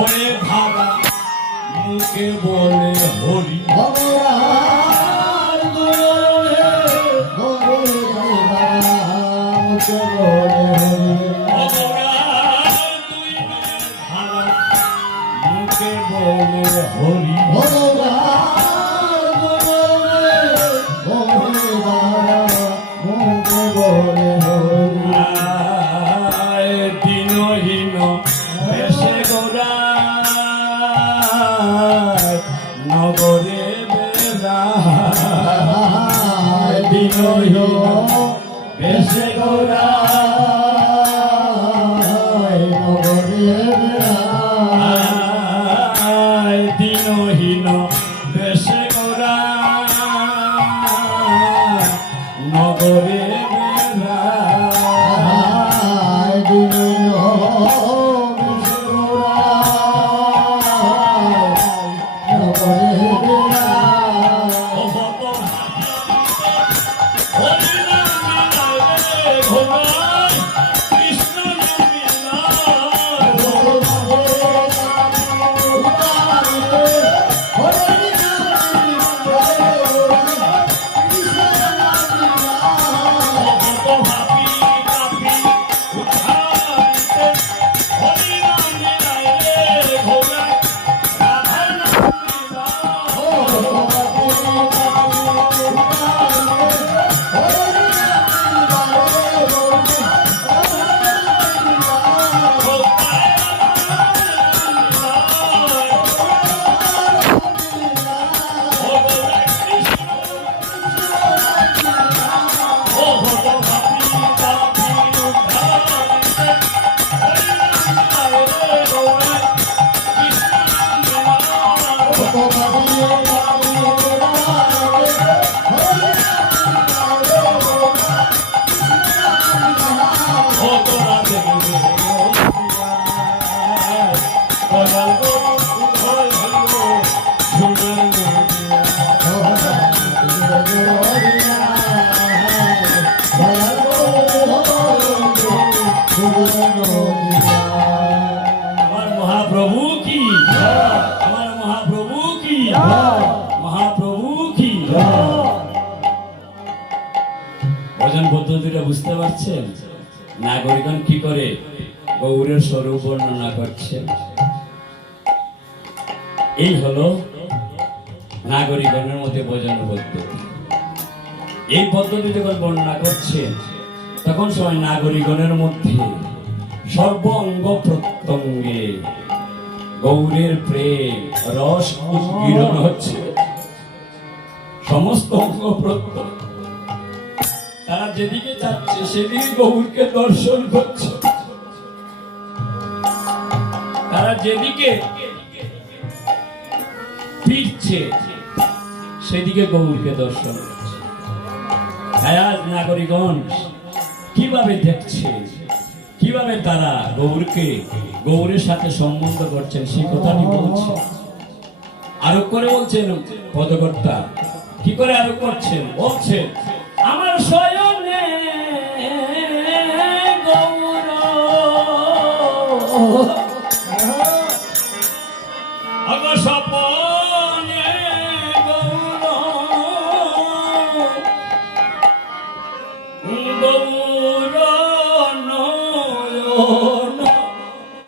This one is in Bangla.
হয়ে ভাবা মুখে বলে হরি ভগবান দুজনে হরে মুখে বলে ভগবান দুই ভাবা মুখে বলে হরি ভগবান দুজনে হরে মুখে বলে হরি দিনহীন বেশে গোরা নগরে বেড়া দিনহীন বেশে গোরা দিনহীন বেশে গোরা নগরে বেড়া আমার মহাপ্রভু কি আমার মহাপ্রভু কি মহাপ্রভু কি ভজন পদ্ধতিটা বুঝতে পারছেন? নাগরিকগণ কি করে গৌরের স্বরূপ বর্ণনা করছেন। এই হলো নাগরিকগণের মধ্যে ভজন পদ্ধতি। এই পদ্ধতি যখন বর্ণনা করছেন তখন সময় নাগরিকগণের মধ্যে সর্ব অঙ্গ প্রত্যঙ্গে গৌরের প্রেম রস উদ্গীরণ হচ্ছে। সমস্ত অঙ্গ প্রত্যঙ্গ তারা যেদিকে যাচ্ছে সেদিকে গৌরকে দর্শন করছে। তারা যেদিকে ফিরছে সেদিকে গৌরকে দর্শন করছে। আজ নাগরিকগণ কিভাবে দেখছে, কিভাবে তারা গৌরের সাথে সম্বন্ধ করছেন সেই কথাটি বলছে। আরোপ করে বলছেন পদকর্তা, কি করে আরোপ করছেন? বলছেন আমার স্বয়ং